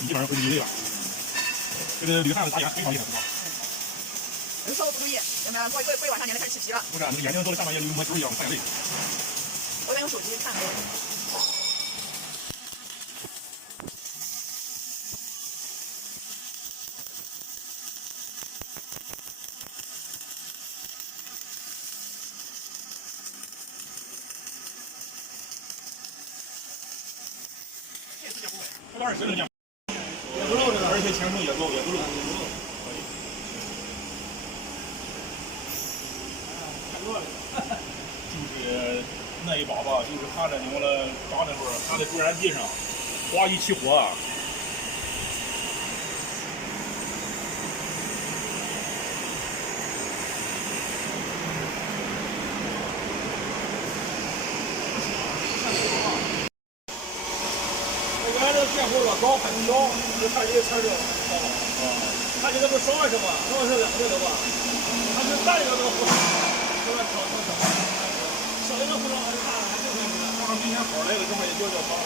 你基本上会腻累了。这个铝汉子打眼非常厉害，是吧？有时候不注意，我们过一晚上眼睛开始起皮了。不是，你眼睛都是下半夜摸球一样看眼泪。我得用手机看。20能讲，也不漏着，而且前程也高，也不漏。太热了。就是那一把吧，就是他这用了炸那会儿，他在助燃机上，哗一起火。电火了，高很高，就看这个车就烧了。他这个不烧是吧？烧是2个的吧？他是大一个这个火，这个烧，小一个不烧还是大的，还是这个。上明显好了一个，这么一叫烧了。